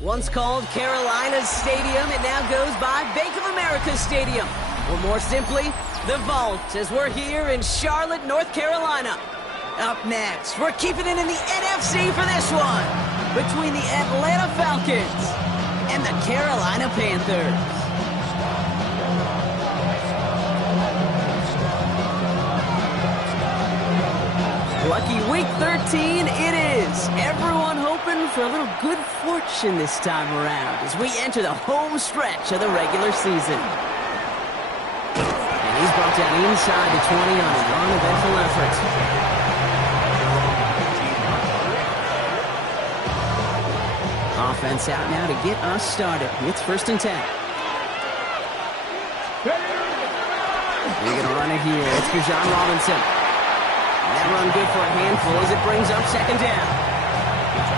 Once called Carolina's Stadium, it now goes by Bank of America Stadium. Or more simply, the Vault, as we're here in Charlotte, North Carolina. Up next, we're keeping it in the NFC for this one, between the Atlanta Falcons and the Carolina Panthers. Lucky week 13 it is. Everyone hoping for a little good fortune this time around as we enter the home stretch of the regular season. And he's brought down inside the 20 on a non-eventful effort. Offense out now to get us started. It's 1st and 10. They're going to run it here. It's for John Robinson. That run good for a handful as it brings up 2nd down.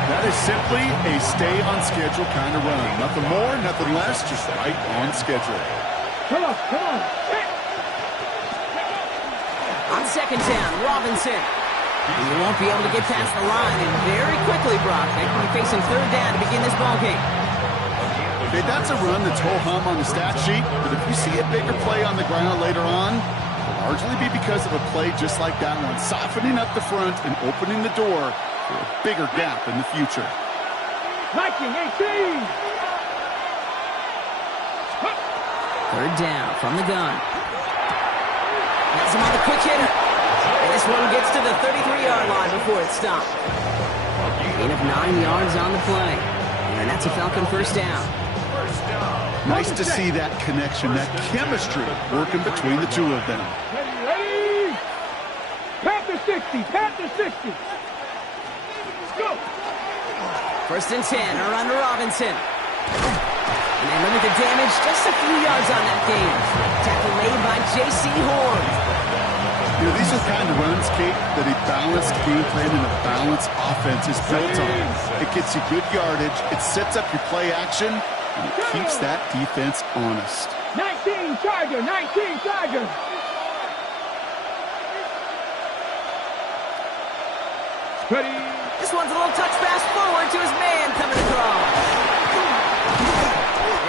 That is simply a stay-on-schedule kind of run. Nothing more, nothing less, just right on schedule. Come on, come on. On 2nd down, Robinson. He won't be able to get past the line, and very quickly, Brock, they will be facing 3rd down to begin this ballgame. Okay, that's a run that's ho-hum on the stat sheet, but if you see a bigger play on the ground later on, largely be because of a play just like that one, softening up the front and opening the door for a bigger gap in the future. 19-18. 3rd down from the gun. Has him on the quick hitter. And this one gets to the 33-yard line before it's stopped. Gain of 9 yards on the play. And that's a Falcon 1st down. Nice to see that connection, that chemistry working between the two of them. Ready? Panther 60, Panther 60. Let's go. 1st and 10, a run to Robinson. And they limit the damage just a few yards on that gain. Tackle made by J.C. Horn. You know, these are kind of runs, Kate, that a balanced game plan and a balanced offense is built on. It gets you good yardage, it sets up your play action, and it keeps that defense honest. 19 Charger, 19 Charger. Ready? This one's a little touch pass forward to his man coming across.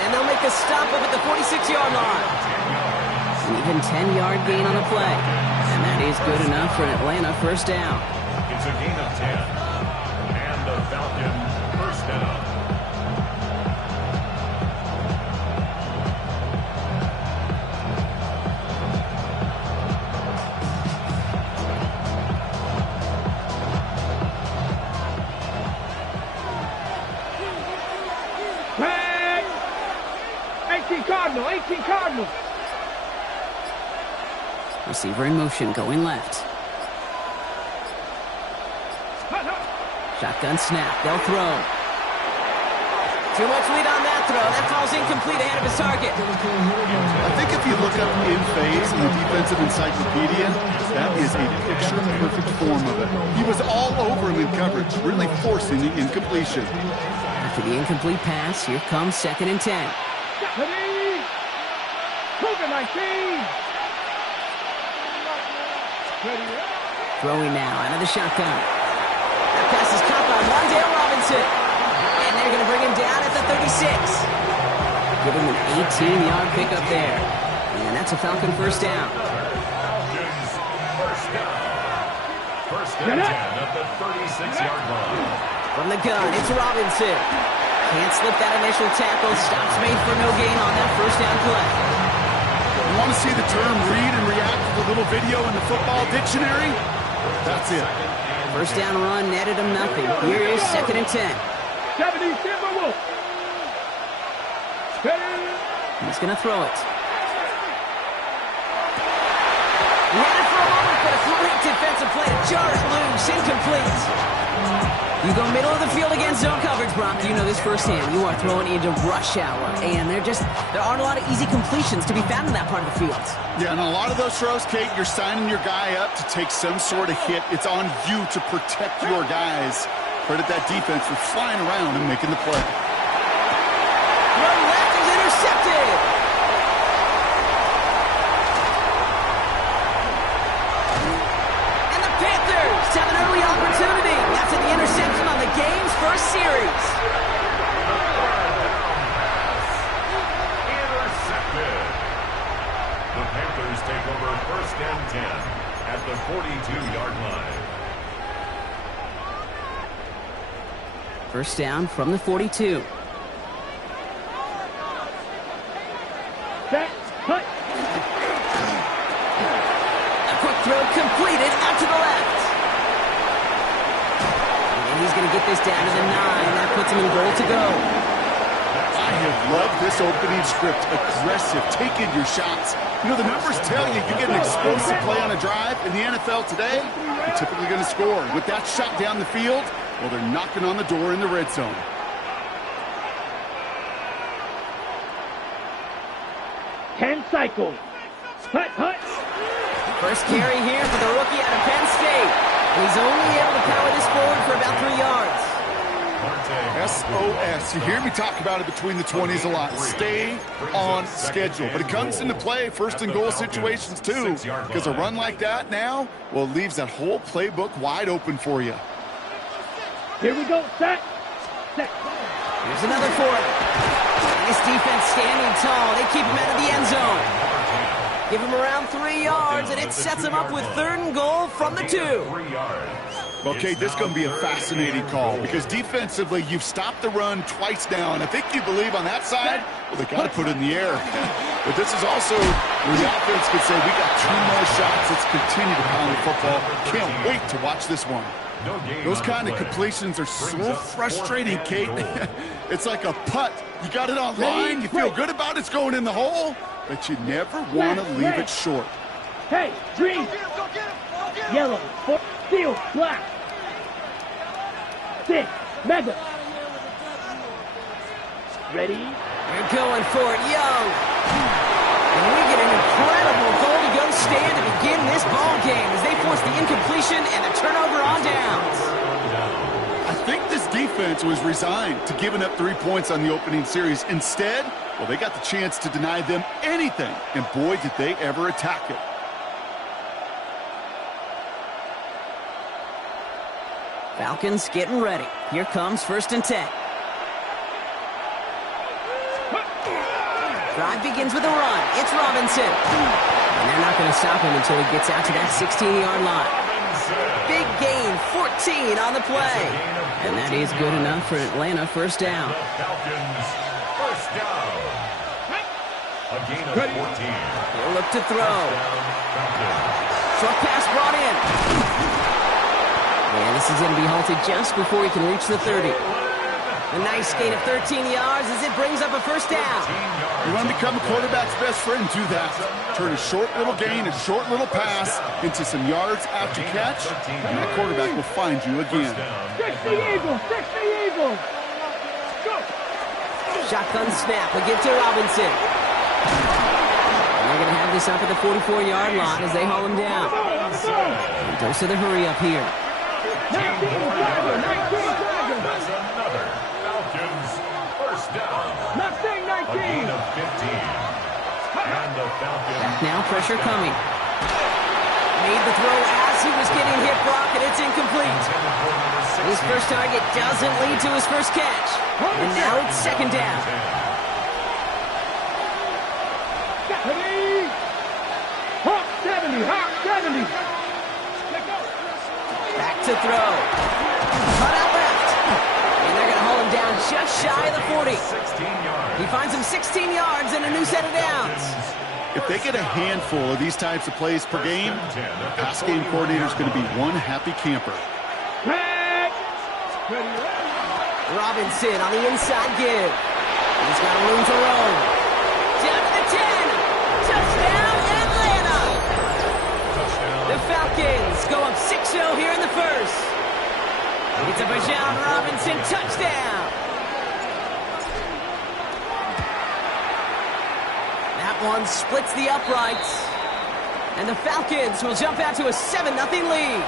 And they'll make a stop up at the 46-yard line. An even 10-yard gain on the play. And that is good enough for an Atlanta 1st down. It's a gain of 10. And the Falcon 1st down. Back. 18 Cardinal, 18 Cardinal. Receiver in motion, going left. Shotgun snap, they'll throw. Too much lead on that throw. That falls incomplete ahead of his target. I think if you look up in phase in the defensive encyclopedia, that is a picture-perfect form of it. He was all over him in coverage, really forcing the incompletion. After the incomplete pass, here comes 2nd and 10. Ready? Cougar 19. Throwing now out of the shotgun. That pass is caught by Wandale Robinson. And they're going to bring him down at the 36. Give him an 18-yard pickup there. And that's a Falcon 1st down. First and 10 at the 36-yard line. From the gun, it's Robinson. Can't slip that initial tackle. Stops made for no gain on that 1st down play. You want to see the term read and react to the little video in the football dictionary? That's it. 1st down run netted him nothing. Here is 2nd and 10. 70 Timberwolves. He's going to throw it. He had it for a moment, but a great defensive play to jar it loose. Incomplete. You go middle of the field against zone coverage, Brock. You know this firsthand. You are throwing into rush hour, and there aren't a lot of easy completions to be found in that part of the field. Yeah, and a lot of those throws, Kate, you're signing your guy up to take some sort of hit. It's on you to protect your guys. Credit that defense for flying around and making the play. Run left is intercepted. And the Panthers have an early opportunity after the interception on the game's first series. the 42-yard line. First down from the 42. Set. Cut. A quick throw completed out to the left. And he's going to get this down to the 9. That puts him in goal to go. I have loved this opening script. Aggressive, taking your shots. You know, the numbers tell you get an explosive play on a drive in the NFL today, you're typically going to score. With that shot down the field, well, they're knocking on the door in the red zone. Ten cycles. Hut, hut. First carry here for the rookie out of Penn State. And he's only able to power this forward for about 3 yards. SOS. You hear me talk about it between the 20s a lot. Stay on schedule. But it comes into play first and goal situations too. Because a run like that now, well, it leaves that whole playbook wide open for you. Here we go. Set. Set. Here's another for it. This defense standing tall. They keep him out of the end zone. Give him around 3 yards, and it sets him up with 3rd and goal from the 2. Okay, this is going to be a fascinating call because defensively, you've stopped the run twice now, and I think you believe on that side, well, they got to put it in the air. But this is also where the offense could say, we got 2 more shots. Let's continue to pound the football. Can't wait to watch this one. Those kind of completions are so frustrating, Kate. It's like a putt. You got it on line. You feel good about it's going in the hole, but you never want to leave it short. Hey, green, yellow, steel, black, 6, mega. Ready? We're going for it, Young. And we get an incredible goal to go stand to begin this ball game as they force the incompletion and the turnover on downs. I think this defense was resigned to giving up 3 points on the opening series. Instead, well, they got the chance to deny them anything, and boy, did they ever attack it. Falcons getting ready. Here comes 1st and 10. Drive begins with a run. It's Robinson. And they're not going to stop him until he gets out to that 16-yard line. Big gain, 14 on the play. And that is good enough for Atlanta. First down. Falcons, first down. A gain of 14. He'll look to throw. Short pass brought in. And this is going to be halted just before he can reach the 30. A nice gain of 13 yards as it brings up a first down. You want to become a quarterback's best friend, do that. Turn a short little gain, a short little pass into some yards after catch, and that quarterback will find you again. 60 Eagles, 60 Eagles. Go. Shotgun snap, we give to Robinson. And they're going to have this up at the 44-yard line as they haul him down. Dose of the hurry up here. 19 Tiger, 19 Tiger. That's another Falcons first down. Not saying A gain 19. of 15. And the Falcons. Now pressure coming. Made the throw as he was getting hit, Brock, and it's incomplete. His first target doesn't lead to his first catch. And now it's 2nd down. Ready? Hawk 70, Hawk 70. Back to throw. Cut out left. And they're going to hold him down just shy of the 40. 16 yards. He finds him 16 yards and a new set of downs. If they get a handful of these types of plays per game, the pass game coordinator is going to be one happy camper. Red. Ready? Robinson on the inside give. He's got room to roam. Down to the 10. Touchdown, Atlanta. The Falcons go up 6-0 here in the first. It's a Bijan Robinson touchdown. That one splits the uprights. And the Falcons will jump out to a 7-0 lead.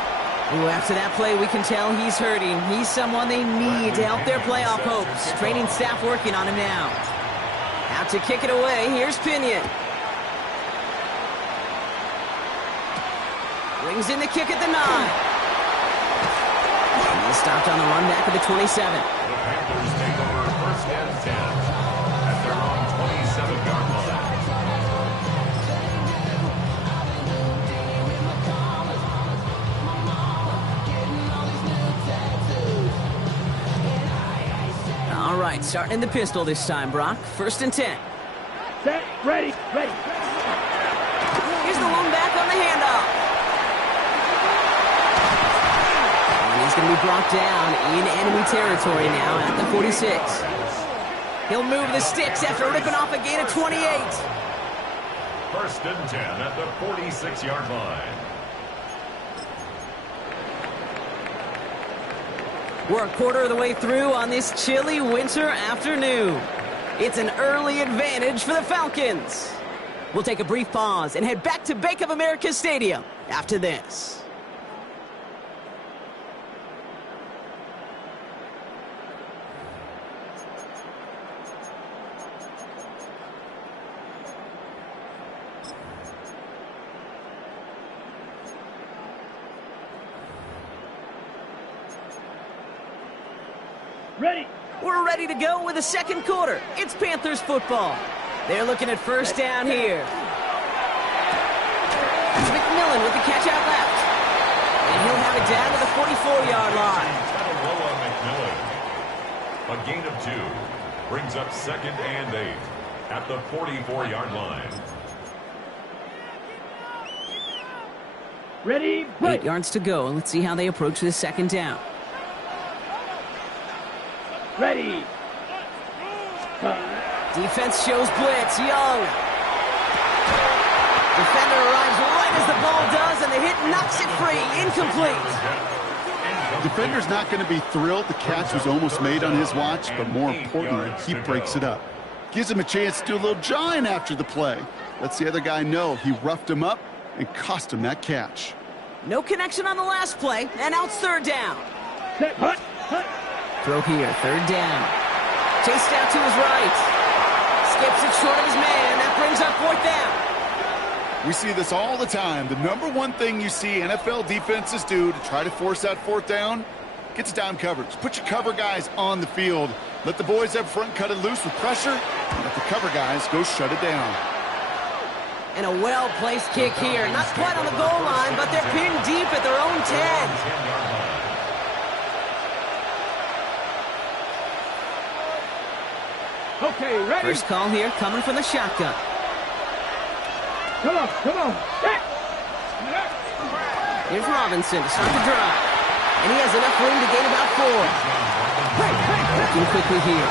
Ooh, after that play, we can tell he's hurting. He's someone they need to help their playoff hopes. Training staff working on him now. Out to kick it away, here's Pinion. Brings in the kick at the 9. And he's stopped on the run back at the 27. The Panthers take over 1st and 10 at their own 27-yard line. right, starting in the pistol this time, Brock. 1st and 10. Set, ready, ready. Here's the one back on the handoff. And he's going to be brought down in enemy territory now at the 46. He'll move the sticks after ripping off a gain of 28. 1st and 10 at the 46-yard line. We're a quarter of the way through on this chilly winter afternoon. It's an early advantage for the Falcons. We'll take a brief pause and head back to Bank of America Stadium after this. Ready. We're ready to go with the 2nd quarter. It's Panthers football. They're looking at 1st down here. It's McMillan with the catch out left. And he'll have it down to the 44-yard line. A gain of 2 brings up 2nd and 8 at the 44-yard line. Ready, play. 8 yards to go. Let's see how they approach this 2nd down. Ready. Defense shows blitz. Young. Defender arrives right as the ball does, and the hit knocks it free. Incomplete. Defender's not going to be thrilled. The catch was almost made on his watch, but more importantly, he breaks it up. Gives him a chance to do a little jawing after the play. Lets the other guy know he roughed him up and cost him that catch. No connection on the last play, and out 3rd down. Set, hut, hut. Throw here, 3rd down. Chased out to his right. Skips it short of his man. That brings up 4th down. We see this all the time. The number one thing you see NFL defenses do to try to force that 4th down, gets down coverage. Put your cover guys on the field. Let the boys up front cut it loose with pressure, and let the cover guys go shut it down. And a well-placed kick here. Not quite on the goal line, but they're pinned deep at their own 10. Okay, ready. First call here coming from the shotgun. Come on, come on. Set. Here's Robinson to start the drive. And he has enough room to gain about 4. Working quickly here.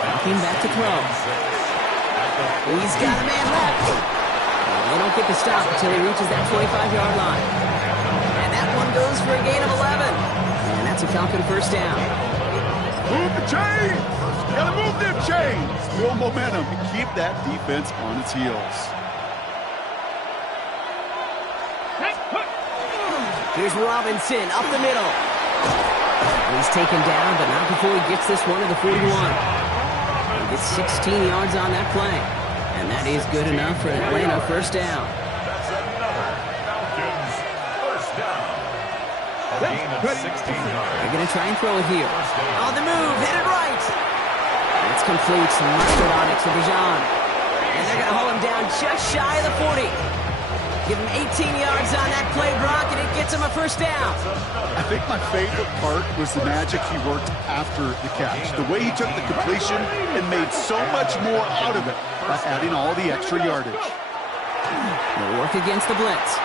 Walking back to throw. He's got a man left. They don't get the stop until he reaches that 25-yard line. And that one goes for a gain of 11. And that's a Falcon 1st down. Move the chains! Gotta move them chains! Build momentum and keep that defense on its heels. Here's Robinson up the middle. He's taken down, but not before he gets this one to the 41. He gets 16 yards on that play. And that is good enough for an Atlanta 1st down. That's another Falcons 1st down. A gain of 16 yards. They're going to try and throw it here. On the move, hit it right. It's complete. Some mustard on it to Bijan. And they're going to hold him down just shy of the 40. Give him 18 yards on that play, Brock, and it gets him a 1st down. I think my favorite part was the magic he worked after the catch. The way he took the completion and made so much more out of it by adding all the extra yardage. They'll work against the blitz.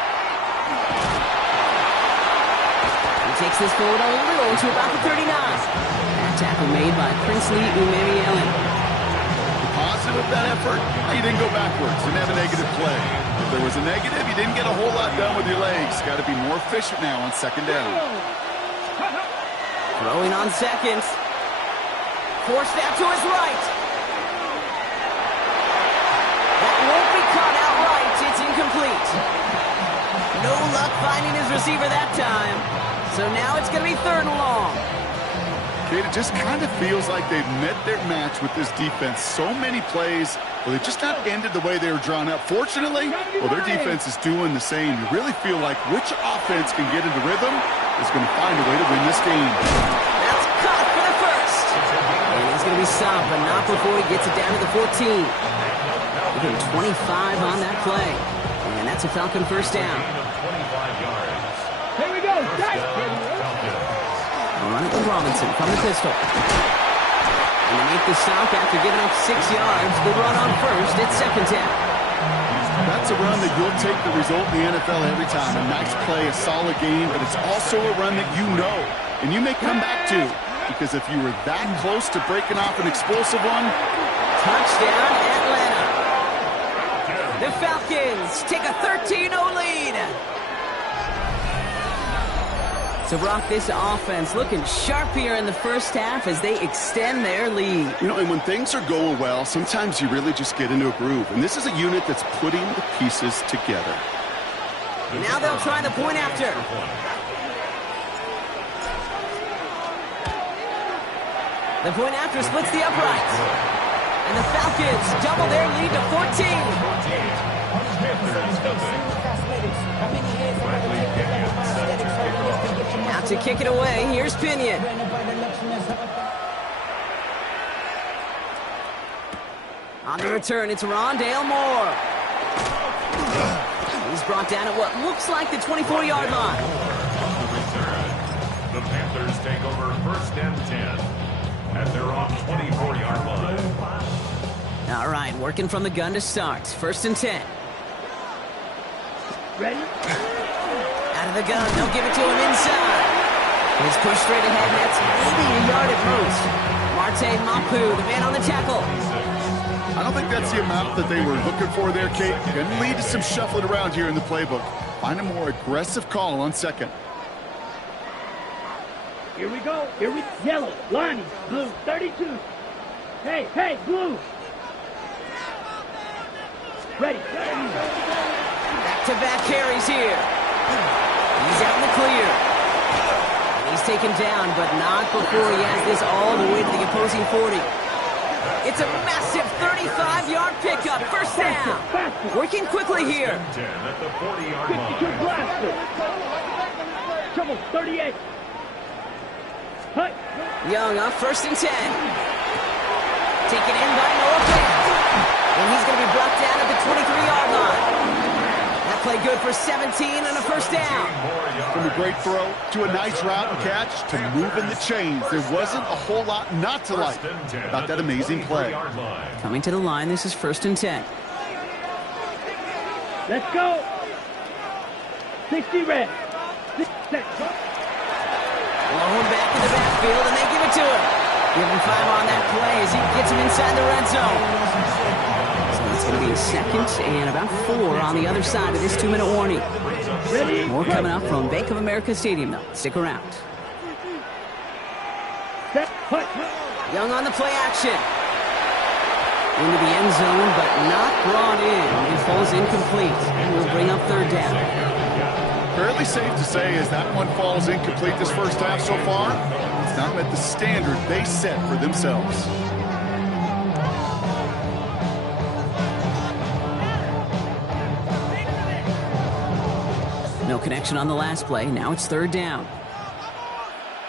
He takes this forward a little to about the 39. That tackle made by Princely Umerieli. The positive of that effort, he didn't go backwards, didn't have a negative play. If there was a negative, you didn't get a whole lot done with your legs. Got to be more efficient now on 2nd down. Throwing on 2nd. Forced out to his right. That won't be caught outright. It's incomplete. No luck finding his receiver that time. So now it's going to be 3rd and long. Kate, it just kind of feels like they've met their match with this defense. So many plays, well, they just not ended the way they were drawn up. Fortunately, well, their defense is doing the same. You really feel like which offense can get into rhythm is going to find a way to win this game. That's caught for the 1st. And he's going to be stopped, but not before he gets it down to the 14. Give him 25 on that play. And that's a Falcon 1st down. Here we go. Robinson from the pistol. And they make the stop after giving up 6 yards. Good run on first. It's second down. That's a run that you'll take the result in the NFL every time. A nice play, a solid game, but it's also a run that you know and you may come back to, because if you were that close to breaking off an explosive one. Touchdown, Atlanta. The Falcons take a 13-0 lead. So, Brock, this offense looking sharp here in the first half as they extend their lead. You know, and when things are going well, sometimes you really just get into a groove. And this is a unit that's putting the pieces together. Now they'll try the point after. The point after splits the uprights. And the Falcons double their lead to 14. Out to kick it away, here's Pinion. On the return, it's Rondale Moore. He's brought down at what looks like the 24-yard line. The Panthers take over 1st and 10 at their own 24-yard line. All right, working from the gun to start. 1st and 10. Ready? Out of the gun, they'll give it to him inside. He's pushed straight ahead, and that's maybe a yard at most. Marte Mapu, the man on the tackle. I don't think that's the amount that they were looking for there, Kate. Going to lead to some shuffling around here in the playbook. Find a more aggressive call on second. Here we go. Yellow, Lonnie, blue, 32. Hey, blue. Ready. Back-to-back carries here. He's out in the clear. And he's taken down, but not before he has this all the way to the opposing 40. It's a massive 35-yard pickup. 1st down. Working quickly here. 10 at the 40-yard 52 line. blaster. Trouble, 38. Hut. Young up 1st and 10. Taken in by Noah Fant. And he's going to be brought down at the 23-yard line. That play good for 17 and a 1st down. From a great throw to a nice route and catch to moving the chains. There wasn't a whole lot not to like about that amazing play. Coming to the line, this is 1st and 10. Let's go. 60 red. 6 set. Blown back in the backfield, and they give it to him. Give him 5 on that play as he gets him inside the red zone. So it's going to be a 2nd and about 4 on the other side of this 2-minute warning. Ready. More coming up from Bank of America Stadium, though. Stick around. Set. Hut. Young on the play action. Into the end zone, but not brought in. It falls incomplete, and will bring up 3rd down. Fairly safe to say as that one falls incomplete this first half so far, it's not met the standard they set for themselves. No connection on the last play. Now it's 3rd down.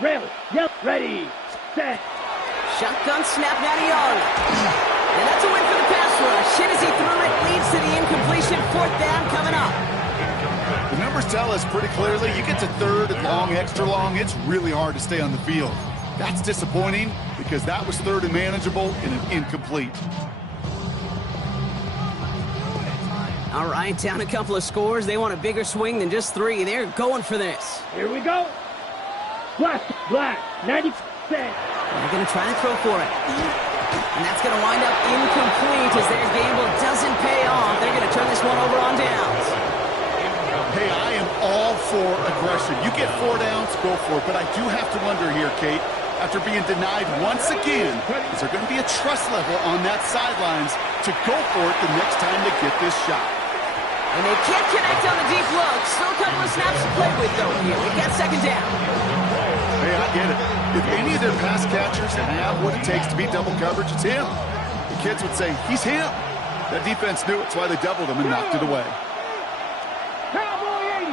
Rail. Yep. Ready. Set. Shotgun snap now to Young. And that's a win for the pass rush. Hit as he threw it, leads to the incompletion. 4th down coming up. The numbers tell us pretty clearly, you get to 3rd and long, extra long, it's really hard to stay on the field. That's disappointing because that was 3rd and manageable and an incomplete. All right, down a couple of scores. They want a bigger swing than just 3. They're going for this. Here we go. Black. 90%. They're going to try to throw for it. And that's going to wind up incomplete as their gamble doesn't pay off. They're going to turn this one over on downs. Hey, I am all for aggression. You get 4 downs, go for it. But I do have to wonder here, Kate, after being denied once again, is there going to be a trust level on that sidelines to go for it the next time they get this shot? And they can't connect on the deep look. Still a couple of snaps to play with, though, here. We got 2nd down. Hey, I get it. If any of their pass catchers have what it takes to beat double coverage, it's him. The kids would say, he's him. That defense knew it. That's why they doubled him and knocked it away. Cowboy 80.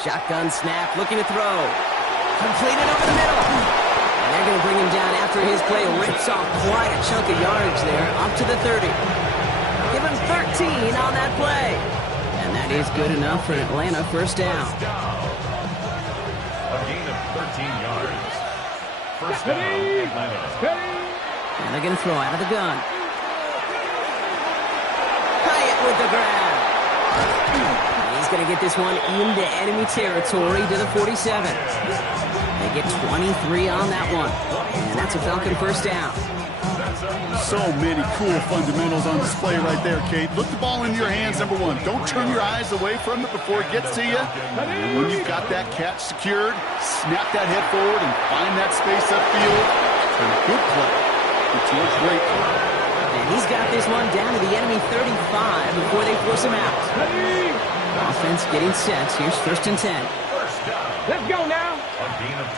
Shotgun snap, looking to throw. Completed over the middle. And they're going to bring him down after his play rips off quite a chunk of yardage there, up to the 30. Give him 13 on that play. And that is good enough for an Atlanta first down. A gain of 13 yards. First down, Atlanta. And they're going to throw out of the gun. Hyatt with the grab. He's going to get this one into enemy territory to the 47. They get 23 on that one. And that's a Falcon first down. So many cool fundamentals on display right there, Kate. Look the ball in your hands, number one. Don't turn your eyes away from it before it gets to you. And when you've got that catch secured, snap that head forward and find that space upfield. And good play. It's a great play. And he's got this one down to the enemy 35 before they force him out. Offense getting set. Here's first and 10. Let's go now. A gain of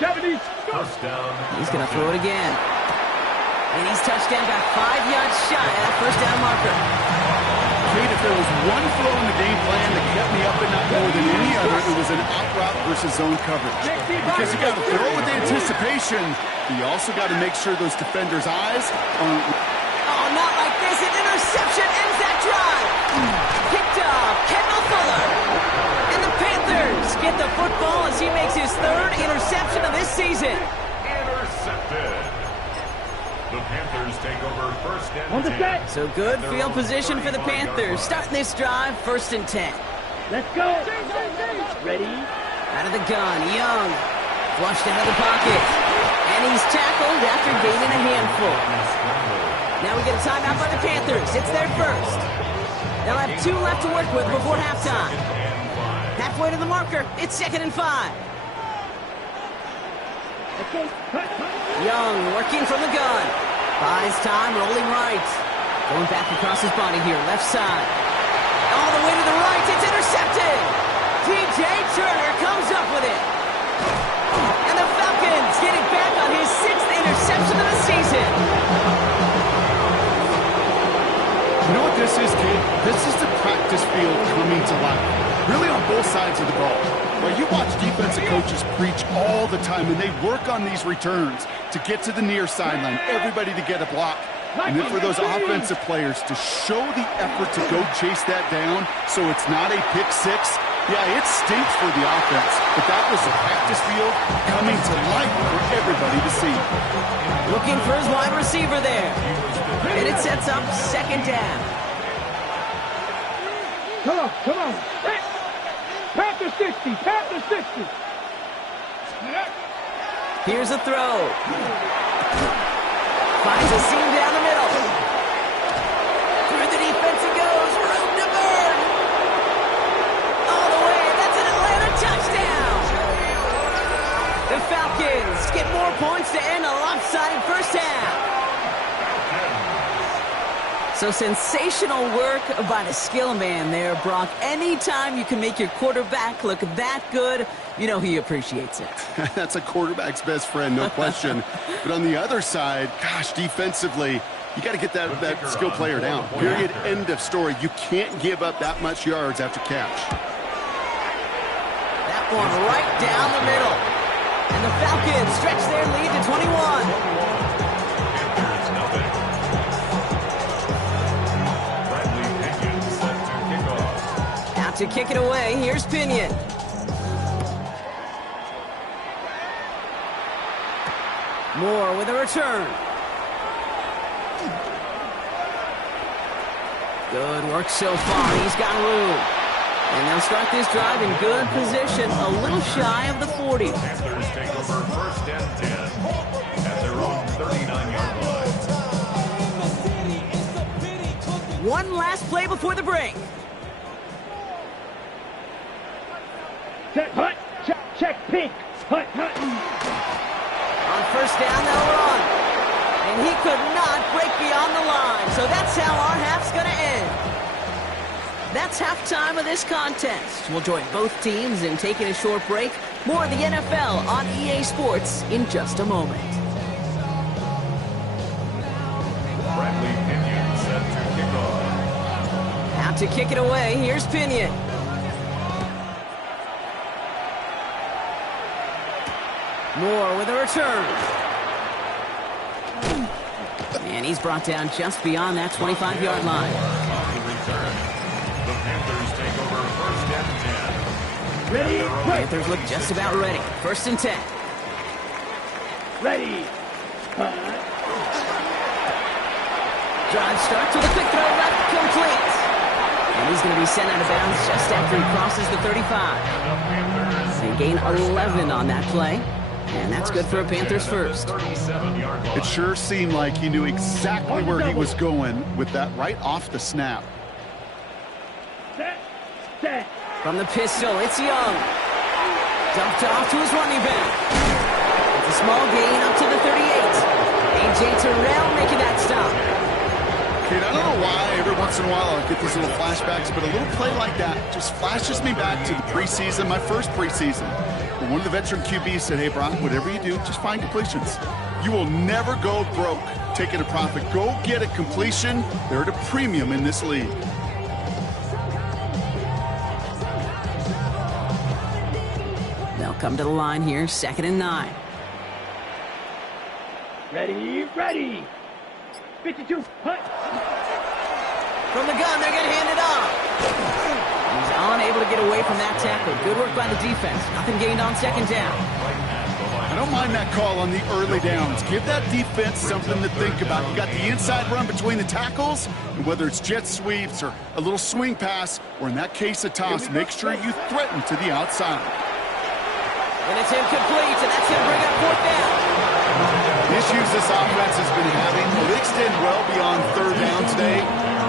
12. 70. First down. He's going to throw it again. And he's touchdown, got 5 yards shy of that first down marker. Kate, if there was one throw in the game plan that kept me up at night more than any other, it was an out route versus zone coverage. Because you got to throw with anticipation, but you also got to make sure those defenders' eyes aren't... Oh, not like this. An interception ends that drive. Picked off Kendall Fuller. And the Panthers get the football as he makes his third interception of this season. Intercepted. The Panthers take over first and On the 10. set. So good field position for the Panthers. Starting this drive, first and 10. Let's go. Ready? Out of the gun, Young. Flushed out of the pocket. And he's tackled after gaining a handful. Now we get a timeout by the Panthers. It's their first. They'll have 2 left to work with before halftime. Halfway to the marker. It's 2nd and 5. Okay. Young working from the gun. Buys time, rolling right. Going back across his body here, left side. All the way to the right, it's intercepted. DJ Turner comes up with it. And the Falcons get it back on his 6th interception of the season. You know what this is, Kate? This is the practice field coming to life. Really on both sides of the ball. Well, you watch defensive coaches preach all the time, and they work on these returns to get to the near sideline, everybody to get a block. And then for those offensive players to show the effort to go chase that down so it's not a pick six, yeah, it stinks for the offense. But that was the practice field coming to life for everybody to see. Looking for his wide receiver there. And it sets up 2nd down. Come on, come on. Panther 60, Panther 60. Here's a throw. Finds a seam down the middle. Through the defense he goes. Room to burn. All the way. That's an Atlanta touchdown. The Falcons get more points to end a lopsided first half. So sensational work by the skill man there, Brock. Anytime you can make your quarterback look that good, you know he appreciates it. That's a quarterback's best friend, no question. But on the other side, gosh, defensively, you got to get that skill player down. Period, end of story. You can't give up that much yards after catch. That one right down the middle. And the Falcons stretch their lead to 21. To kick it away, here's Pinion. Moore with a return. Good work so far. He's got room. And they'll start this drive in good position, a little shy of the 40. Panthers take over first and 10 at their own 39-yard line. One last play before the break. Check, hut, check, pink. Hut. On first down, they'll run. And he could not break beyond the line. So that's how our half's going to end. That's halftime of this contest. We'll join both teams in taking a short break. More of the NFL on EA Sports in just a moment. Bradley Pinion set to kick off. Out to kick it away, here's Pinion. Moore with a return. And And he's brought down just beyond that 25-yard line. On the return, the Panthers take over 1st and 10. Ready? Panthers look just about ready. 1st and 10. Ready. Drive starts with a quick throw left, complete. And he's going to be sent out of bounds just after he crosses the 35. They gain 11 on that play. And that's good for a Panthers first. It sure seemed like he knew exactly where he was going with that right off the snap. Set. From the pistol, it's Young. Dumped off to his running back. It's a small gain up to the 38. A.J. Terrell making that stop. Kate, I don't know why every once in a while I'll get these little flashbacks, but a little play like that just flashes me back to the preseason, my first preseason. When one of the veteran QBs said, hey, Brock, whatever you do, just find completions. You will never go broke taking a profit. Go get a completion. They're at a premium in this league. They'll come to the line here, 2nd and 9. Ready. 52. Hut. From the gun, they're going to hand it off. He's unable to get away from that tackle. Good work by the defense. Nothing gained on 2nd down. I don't mind that call on the early downs. Give that defense something to think about. You got the inside run between the tackles, and whether it's jet sweeps or a little swing pass, or in that case a toss, make sure you threaten to the outside. And it's incomplete, and that's going to bring up 4th down. The issues this offense has been having, well, they extend well beyond 3rd down today.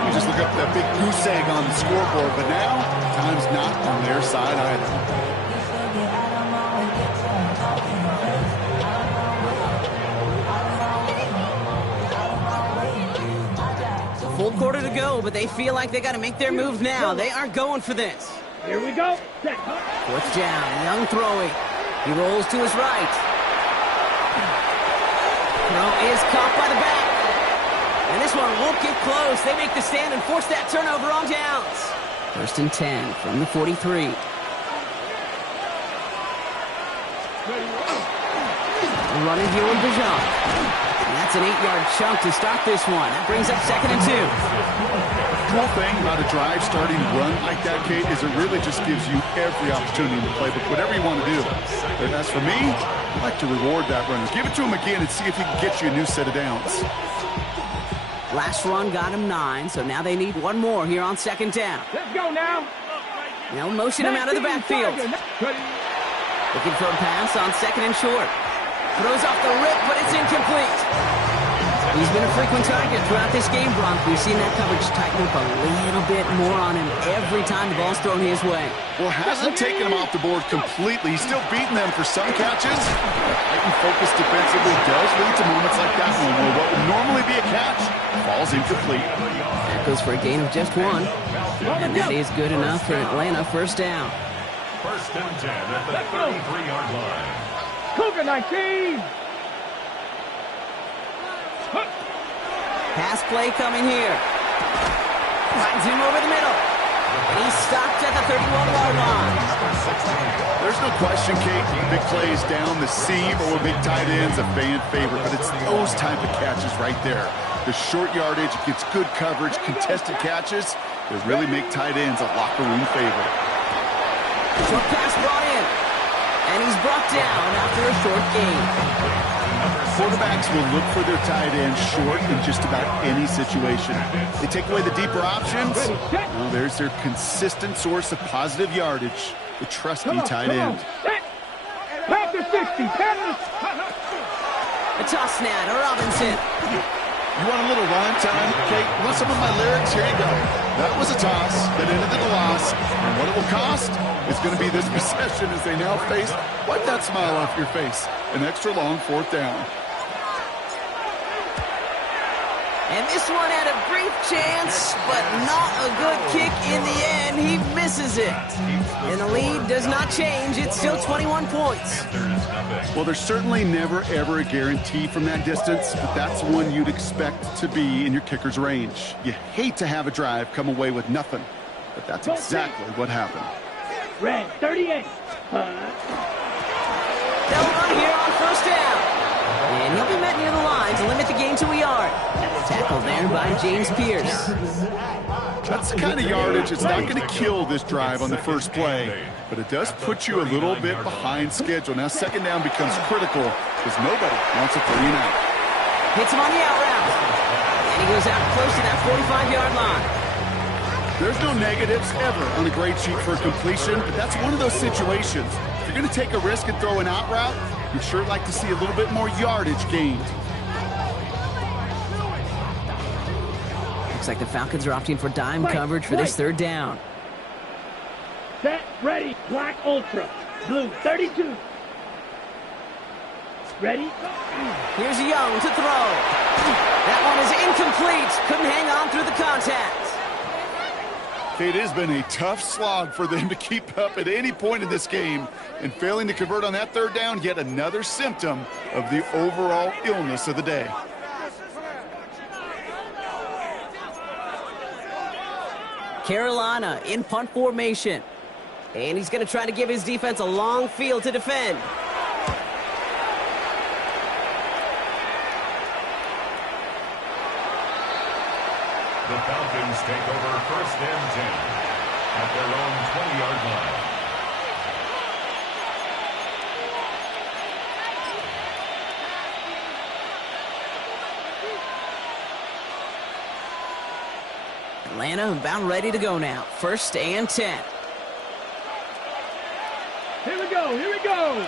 You just look up that big goose egg on the scoreboard, but now time's not on their side either. Full quarter to go, but they feel like they got to make their move now. They are going for this. Here we go. Set. 4th down, Young throwing. He rolls to his right. Throw is caught by the back. And this one won't get close. They make the stand and force that turnover on downs. 1st and 10 from the 43. Running here with Bijan. And that's an 8-yard chunk to start this one. That brings up 2nd and 2. The whole thing about a drive starting run like that, Kate, is it really just gives you every opportunity in the playbook, whatever you want to do. But as for me, I like to reward that runner. Give it to him again and see if he can get you a new set of downs. Last run got him 9, so now they need one more here on 2nd down. Let's go now. They'll motion him out of the backfield. Looking for a pass on 2nd and short. Throws off the rip, but it's incomplete. He's been a frequent target throughout this game, Bronk. We've seen that coverage tighten up a little bit more on him every time the ball's thrown his way. Well, hasn't taken him off the board completely. He's still beating them for some catches. Heightened focus defensively does lead to moments like that one where what would normally be a catch falls incomplete. That goes for a gain of just 1. And that is good enough for Atlanta. 1st down. 1st and 10 at the 33-yard line. Cougar 19. Pass play coming here. Finds him over the middle. And he's stopped at the 31-yard line. There's no question, Kate, big plays down the seam or big tight ends, a fan favorite, but it's those type of catches right there. The short yardage gets good coverage, contested catches that really make tight ends a locker room favorite. Short pass brought in. And he's brought down after a short gain. Quarterbacks will look for their tight end short in just about any situation. They take away the deeper options. Well, there's their consistent source of positive yardage, the trusty tight end. Panther 60. Panthers. A toss now to Robinson. You want a little rhyme time, Kate? You want some of my lyrics? Here you go. That was a toss that ended in a loss. And what it will cost is going to be this possession as they now face. Wipe that smile off your face. An extra long 4th down. And this one had a brief chance, but not a good kick in the end. He misses it. And the lead does not change. It's still 21 points. Well, there's certainly never, ever a guarantee from that distance, but that's one you'd expect to be in your kicker's range. You hate to have a drive come away with nothing, but that's exactly what happened. Red 38. They'll run here on 1st down. And he'll be met near the line to limit the gain to a yard. Tackled there by James Pierce. That's the kind of yardage. It's not going to kill this drive on the first play, but it does put you a little bit behind schedule. Now second down becomes critical because nobody wants a 3-and-out. Hits him on the out route. And he goes out close to that 45-yard line. There's no negatives ever on a grade sheet for a completion, but that's one of those situations. If you're going to take a risk and throw an out route, you'd sure like to see a little bit more yardage gained. Looks like the Falcons are opting for dime coverage for this third down. Set, ready, black ultra, blue 32. Ready? Here's Young to throw. That one is incomplete. Couldn't hang on through the contact. It has been a tough slog for them to keep up at any point in this game, and failing to convert on that third down, yet another symptom of the overall illness of the day. Carolina in punt formation. And he's going to try to give his defense a long field to defend. The Falcons take over first and 10 at their own 20-yard line. Atlanta about ready to go now. First and 10. Here we go, here we go.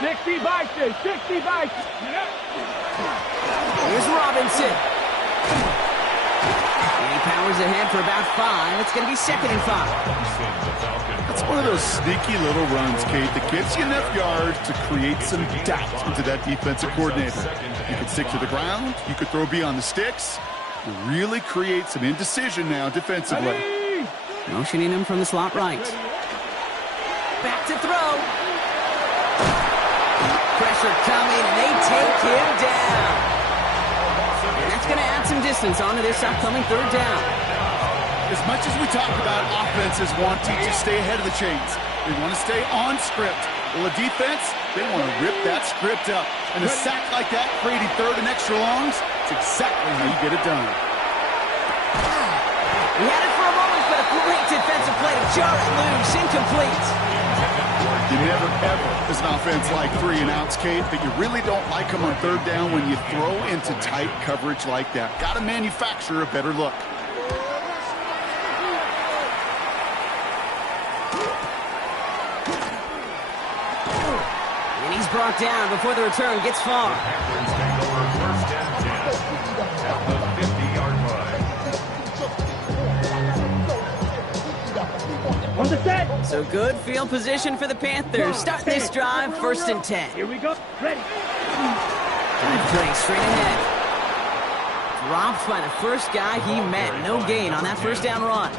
60 bikes, 60 bikes. Here's Robinson. And he powers ahead for about 5. It's going to be second and 5. That's one of those sneaky little runs, Kate, that gives you enough yards to create some doubt into that defensive coordinator. You could stick to the ground. You could throw beyond the sticks. Really create some indecision now defensively. Motioning him from the slot right. Back to throw. Pressure coming, and they take him down. And that's going to add some distance onto this upcoming third down. As much as we talk about offenses wanting to stay ahead of the chains, they want to stay on script. Well, a defense, they want to rip that script up. And a sack like that, creating third and extra longs, it's exactly how you get it done. He had it for a moment, but a great defensive play to jar it loose, incomplete. You never, ever, as an offense, like 3-and-outs, Kate, but you really don't like them on third down when you throw into tight coverage like that. Got to manufacture a better look. And he's brought down before the return gets far. Packers take over first and 10 at the 50-yard line. On the set. So good field position for the Panthers. Start this drive, first and 10. Here we go, ready. Good play, straight ahead. Dropped by the first guy he met. No gain on that first down run.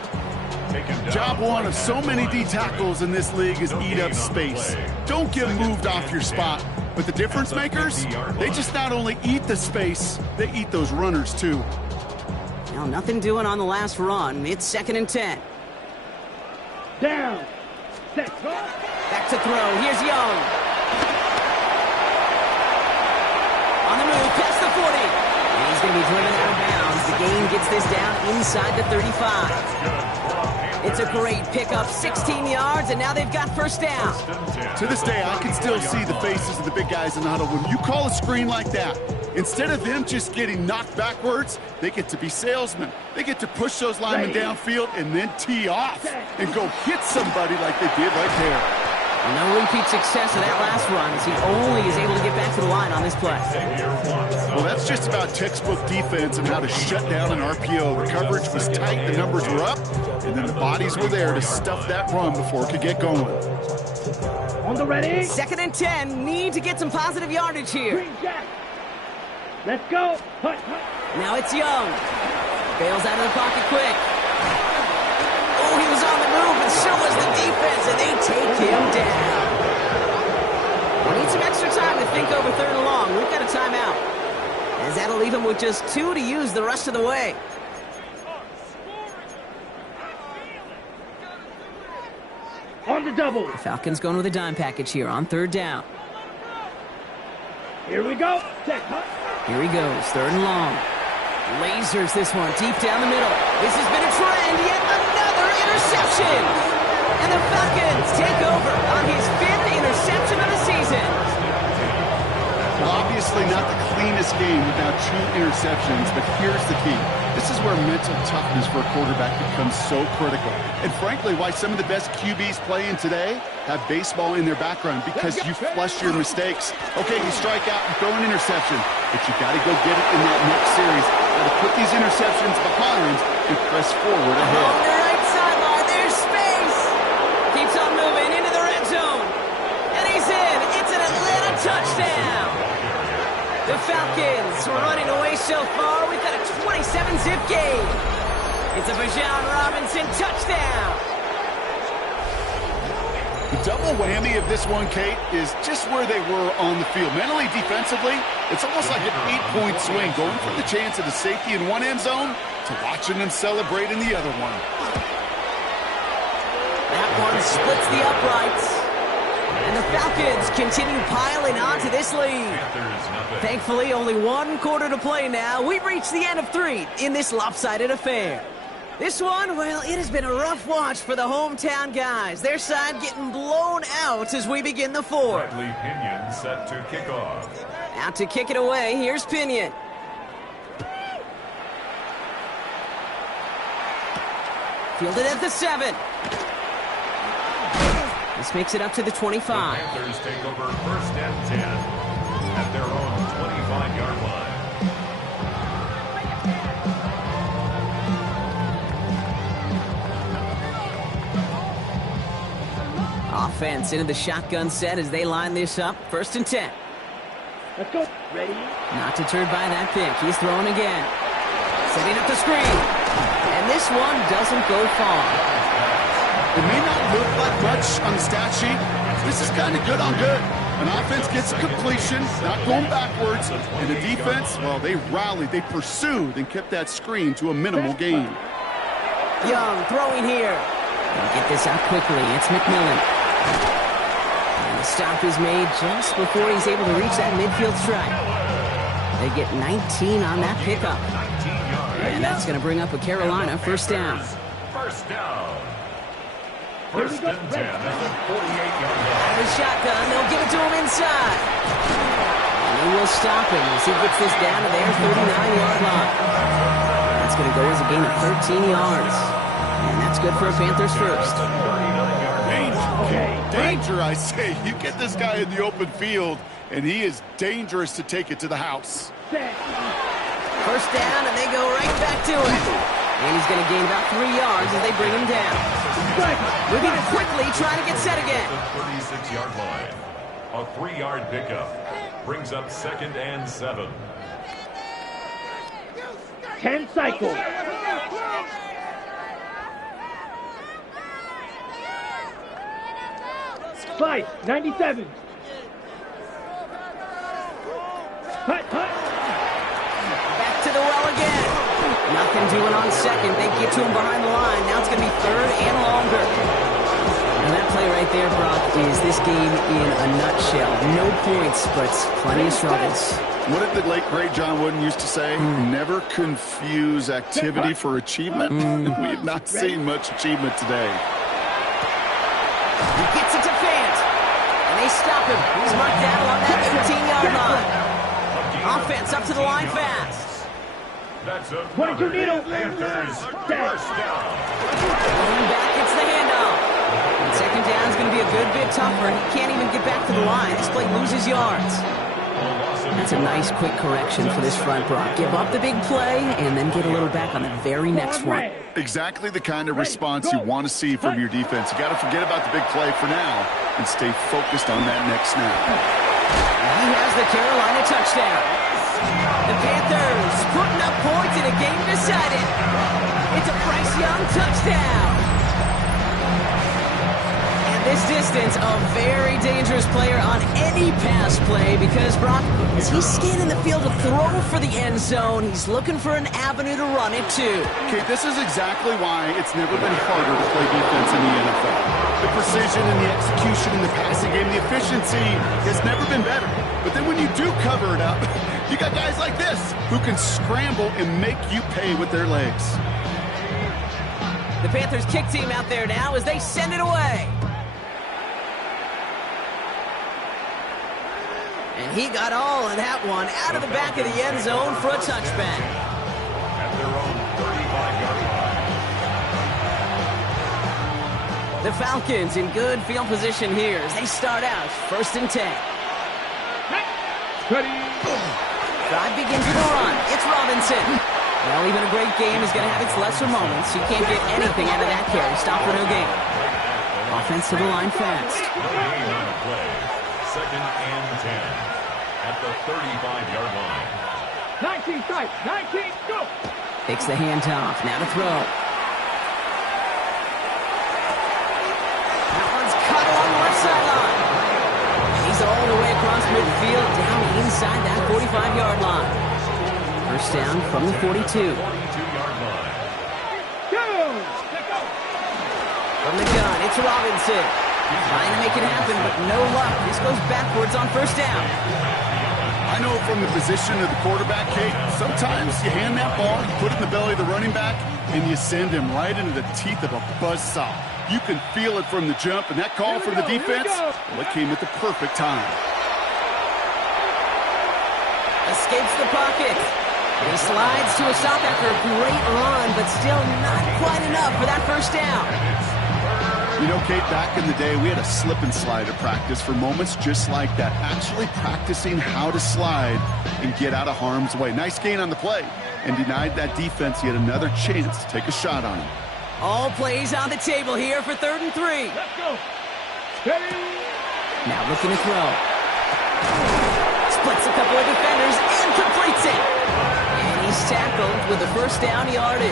Job one of so many D tackles in this league is eat up space. Don't get moved off your spot. But the difference makers, they just not only eat the space, they eat those runners too. Now nothing doing on the last run. It's second and 10. Down. Set. Back to throw. Here's Young. On the move, past the 40. And he's going to be driven out of bounds. The gain gets this down inside the 35. It's a great pickup, 16 yards, and now they've got first down. To this day, I can still see the faces of the big guys in the huddle. When you call a screen like that, instead of them just getting knocked backwards, they get to be salesmen. They get to push those linemen downfield and then tee off and go hit somebody like they did right there. No repeat success of that last run as he only is able to get back to the line on this play. Well, that's just about textbook defense and how to shut down an RPO. The coverage was tight, the numbers were up, and then the bodies were there to stuff that run before it could get going. On the ready. Second and 10. Need to get some positive yardage here. Green jack. Let's go. Hut, hut. Now it's Young. Bails out of the pocket quick. Oh, he was on the move, and so was the defense, and they take him down. We need some extra time to think over third and long. We've got a timeout. As that'll leave him with just 2 to use the rest of the way. On the double. The Falcons going with a dime package here on third down. Here we go. Set, huh? Here he goes, 3rd and long. Lasers this one deep down the middle. This has been a trend, yet another interception. And the Falcons take over on his 5th interception of the season. Obviously not the cleanest game without 2 interceptions, but here's the key. This is where mental toughness for a quarterback becomes so critical. And frankly, why some of the best QBs playing today have baseball in their background, because you flush your mistakes. Okay, you strike out and throw an interception, but you got to go get it in that next series. Got to put these interceptions behind and press forward ahead. On the right sideline, there's space. Keeps on moving into the red zone. And he's in. It's an Atlanta touchdown. The Falcons running away so far. We've got a 27-zip game. It's a Bijan Robinson touchdown. The double whammy of this one, Kate, is just where they were on the field. Mentally, defensively, it's almost like an 8-point swing, going from the chance of the safety in one end zone to watching them celebrate in the other one. That one splits the uprights. And the Falcons continue piling on to this lead. Thankfully, only 1 quarter to play now. We've reached the end of 3 in this lopsided affair. This one, well, it has been a rough watch for the hometown guys. Their side getting blown out as we begin the 4th. Bradley Pinion set to kick off. Out to kick it away, here's Pinion. Fielded at the 7. This makes it up to the 25. The Panthers take over 1st and 10 at their own 25-yard line. Offense into the shotgun set as they line this up. 1st and 10. Let's go. Ready? Not deterred by that pick. He's throwing again. Setting up the screen. And this one doesn't go far. It may not look like much on the stat sheet. This is kind of good on good. An offense gets a completion, not going backwards. And the defense, well, they rallied, they pursued, and kept that screen to a minimal gain. Young throwing here. Gonna get this out quickly. It's McMillan. And the stop is made just before he's able to reach that midfield strike. They get 19 on that pickup. And that's going to bring up a Carolina 1st down. 1st down. 1st and 10 at the 48-yard line. And the shotgun, they'll give it to him inside. And they will stop him as he gets this down to their 39-yard line. That's going to go as a gain of 13 yards. And that's good for a Panthers 1st. Danger, I say. You get this guy in the open field, and he is dangerous to take it to the house. 1st down, and they go right back to it. And he's going to gain about 3 yards as they bring him down. Moving quickly, trying to get set again. The 36-yard line. A 3-yard pickup brings up 2nd and 7. 10 cycles. Five, 97. Hut, hut. Back to the well again. Nothing doing on 2nd. They get to him behind the line. Now it's going to be 3rd and longer. And that play right there, Brock, is this game in a nutshell. No points, but plenty of struggles. What did the late, great John Wooden used to say? Never confuse activity for achievement. We have not seen much achievement today. He gets it to Fant. And they stop him. He's marked down along that 18-yard line. Offense up to the line fast. That's a 22 needle. Panthers 1st down. Going back, it's the handoff. And 2nd down is going to be a good bit tougher. He can't even get back to the line. This play loses yards. That's a nice quick correction for this front, Brock. Give up the big play and then get a little back on the very next one. Exactly the kind of response you want to see from your defense. You got to forget about the big play for now and stay focused on that next snap. He has the Carolina touchdown. The Panthers putting up points in a game decided. It's a Bryce Young touchdown. And this distance, a very dangerous player on any pass play because, Brock, as he's scanning the field to throw for the end zone, he's looking for an avenue to run it to. Okay, this is exactly why it's never been harder to play defense in the NFL. The precision and the execution in the passing game, the efficiency has never been better. But then when you do cover it up, you got guys like this who can scramble and make you pay with their legs. The Panthers kick team out there now as they send it away. And he got all of that one out of the back of the end zone for a touchback. At their own 35-yard line. The Falcons in good field position here as they start out 1st and 10. Ready. Drive begins with a run. It's Robinson. Well, even a great game is going to have its lesser moments. You can't get anything out of that carry. Stop for no gain. Offense to the line fast. No gain on the play. 2nd and 10. At the 35-yard line. 19 strike. 19, go. Takes the handoff. Now to throw. That one's cut along the left sideline. He's all the way across midfield, down inside that 45-yard line. First down from the 42. 42-yard line. Go. From the gun, it's Robinson. Trying to make it happen, but no luck. This goes backwards on first down. I know from the position of the quarterback, Kate, sometimes you hand that ball, you put it in the belly of the running back, and you send him right into the teeth of a buzzsaw. You can feel it from the jump, and that call from the defense, well, it came at the perfect time. Escapes the pocket. He slides to a stop after a great run, but still not quite enough for that first down. You know, Kate, back in the day, we had a slip and slide at practice for moments just like that. Actually practicing how to slide and get out of harm's way. Nice gain on the play, and denied that defense yet another chance to take a shot on him. All plays on the table here for 3rd and 3. Let's go. Ready. Now looking to throw. Splits a couple of defenders and completes it. And he's tackled with a first down yardage.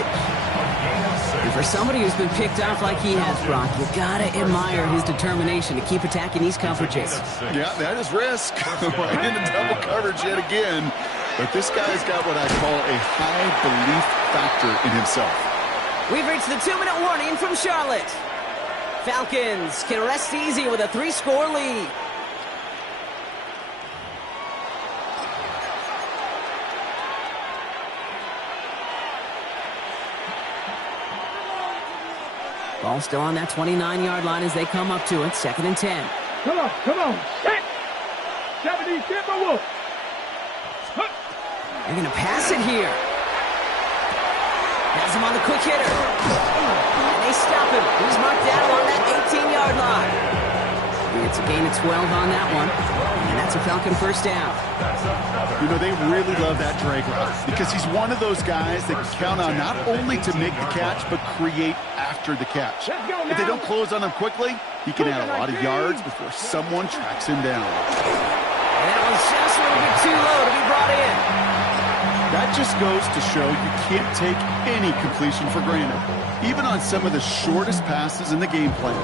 And for somebody who's been picked off like he has, Brock, you gotta admire his determination to keep attacking these coverages. Yeah, that is risk. Right into double coverage yet again. But this guy's got what I call a high belief factor in himself. We've reached the 2-minute warning from Charlotte. Falcons can rest easy with a 3-score lead. Ball still on that 29-yard line as they come up to it. 2nd and 10. Come on. Set. 70, Timber Wolf. They're going to pass it here. Has him on the quick hitter. And they stop him. He's marked down along that 18-yard line. It's a gain of 12 on that one. And that's a Falcon first down. You know, they really love that drag route because he's one of those guys that can count on not only to make the catch, but create after the catch. If they don't close on him quickly, he can add a lot of yards before someone tracks him down. And that was just a little bit too low to be brought in. That just goes to show you can't take any completion for granted, even on some of the shortest passes in the game plan.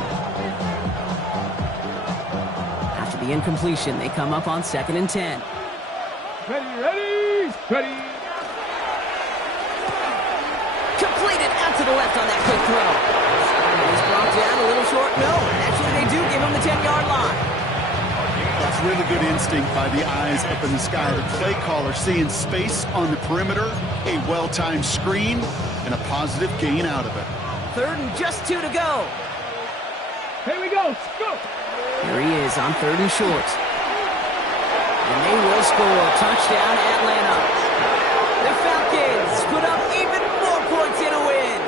After the incompletion, they come up on 2nd and 10. Ready. Completed out to the left on that quick throw. He's brought down a little short. No, actually they do give him the 10-yard line. That's really good instinct by the eyes up in the sky. The play caller seeing space on the perimeter, a well-timed screen, and a positive gain out of it. 3rd and just 2 to go. Here we go. Go. Here he is on 3rd and short. And they will score. Touchdown, Atlanta. The Falcons put up even more points in a win.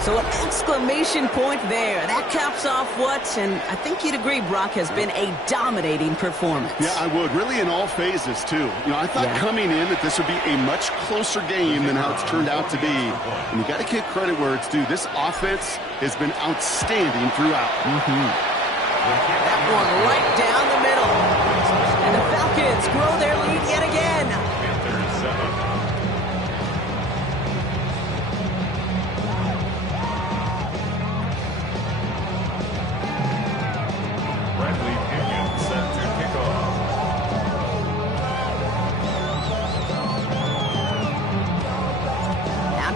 So an exclamation point there. That caps off what, and I think you'd agree, Brock, has been a dominating performance. Yeah, I would. Really in all phases, too. You know, I thought coming in that this would be a much closer game than how it's turned out to be. And you got to give credit where it's due. This offense has been outstanding throughout. That one right down the middle. And the Falcons grow their lead yet again.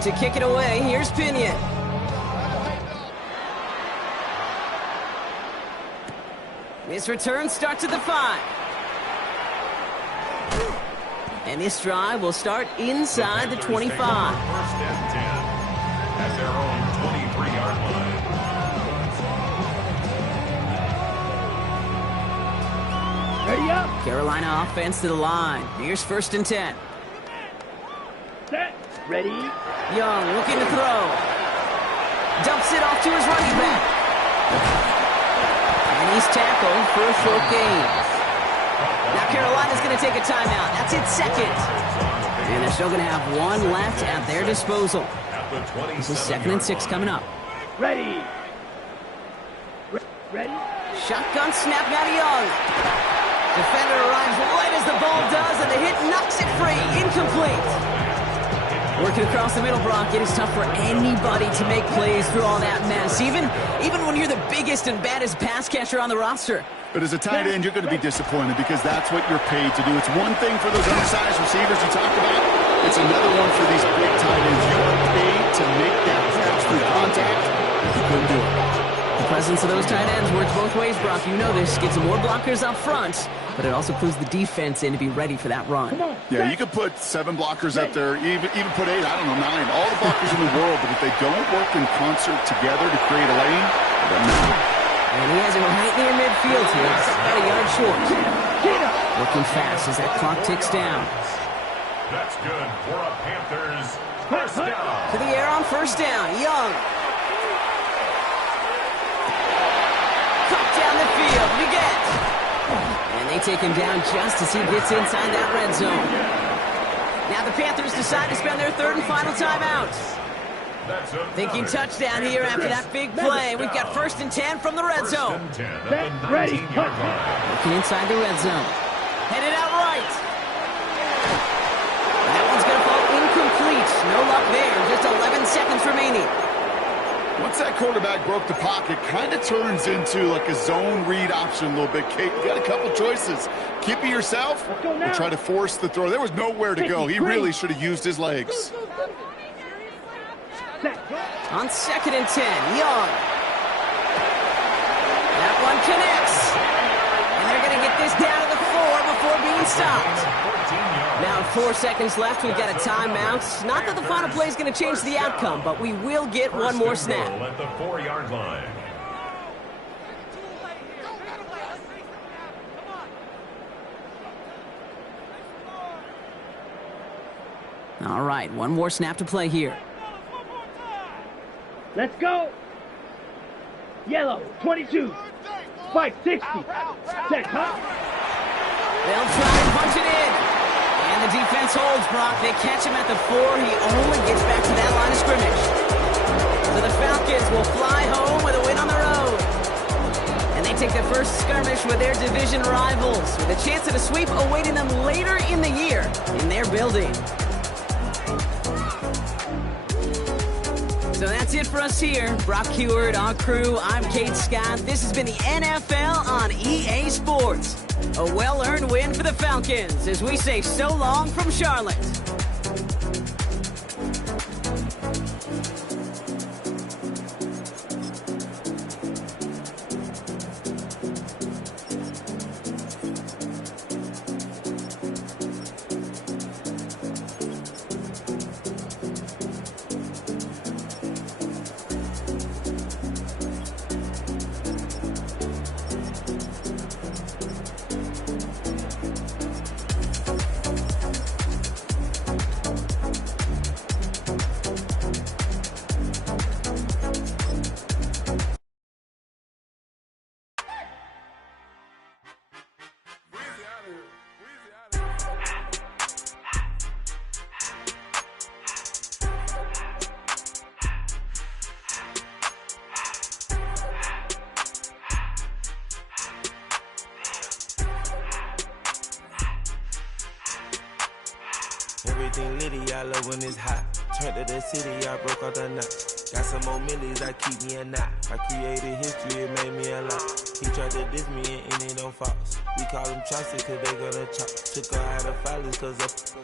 to kick it away. Here's Pinion. This return starts at the 5. And this drive will start inside the 25. First and 10 at their own 23-yard line. Ready up. Carolina offense to the line. Here's first and 10. Set. Ready. Young looking to throw. Dumps it off to his running back. And he's tackled for a short gain. Now Carolina's going to take a timeout. That's its second. And they're still going to have one left at their disposal. This is 2nd and 6 coming up. Ready. Ready. Shotgun snap now to Young. Defender arrives right as the ball does, and the hit knocks it free. Incomplete. Working across the middle, Brock, it is tough for anybody to make plays through all that mess, even when you're the biggest and baddest pass catcher on the roster. But as a tight end, you're going to be disappointed because that's what you're paid to do. It's one thing for those undersized receivers you talk about. It's another one for these big tight ends. You are paid to make that catch through contact. You couldn't do it. The presence of those tight ends works both ways, Brock. You know this. Gets some more blockers up front, but it also clues the defense in to be ready for that run. Yeah, you could put 7 blockers up there, even put 8, I don't know, 9. All the blockers in the world, but if they don't work in concert together to create a lane, it doesn't matter. And he has it right near midfield here. It's about a yard short. Looking fast as that clock ticks down. That's good for a Panthers first down. To the air on first down. Young. Cut down the field. You get. And they take him down just as he gets inside that red zone. Now the Panthers decide to spend their 3rd and final timeout. Thinking touchdown here after that big play. We've got 1st and 10 from the red zone. Ready. Looking inside the red zone. Headed out right. That one's going to fall incomplete. No luck there. Just 11 seconds remaining. Once that quarterback broke the pocket, kind of turns into like a zone read option a little bit. Kate, you got a couple choices. Keep it yourself or try to force the throw. There was nowhere to go. He really should have used his legs. On 2nd and 10, Young. That one connects. And they're going to get this down to the 4 before being stopped. Now 4 seconds left, we've got a timeout. Not that the final play is going to change the outcome, but we will get one more snap. At the 4-yard line. All right, one more snap to play here. Let's go. Yellow, 22. Spike, 60. Set, huh? They'll try and punch it in. And the defense holds, Brock. They catch him at the 4. He only gets back to that line of scrimmage. So the Falcons will fly home with a win on the road. And they take the first skirmish with their division rivals, with a chance at a sweep awaiting them later in the year in their building. So that's it for us here. Brock Heward, our crew, I'm Kate Scott. This has been the NFL on EA Sports. A well-earned win for the Falcons as we say so long from Charlotte. Everything litty, I love when it's hot. Turned to the city, I broke out the knot. Got some more millies, I keep me a knot. I created history, it made me a lot. He tried to diss me and it don't false. We call them chopsticks cause they gonna chop. Took her out of filers cause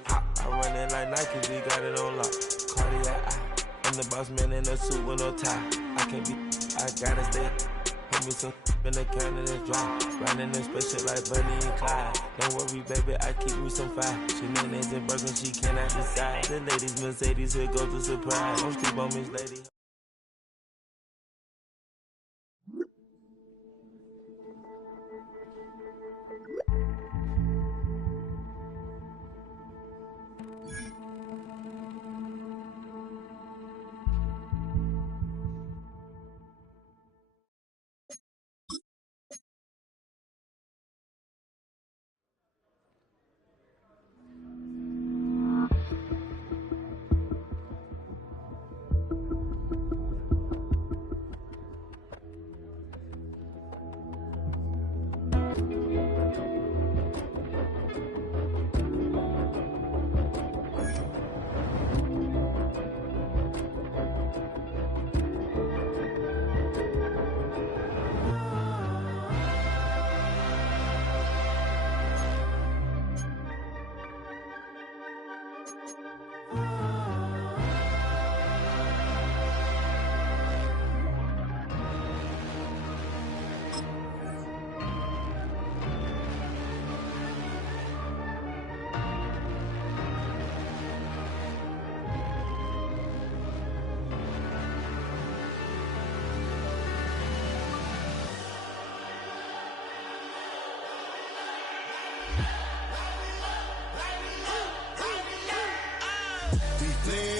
I run it like Nike, we got it on lock. Cardiac, the boss man in a suit with no tie. I can't be, I gotta stay. Put me some in the can and it's dry. Riding in special like Bunny and Clyde. Don't worry, baby, I keep me some fire. She mayonnaise and burger, she cannot decide. The ladies, Mercedes, here goes the surprise. Don't sleep on Miss Lady. We play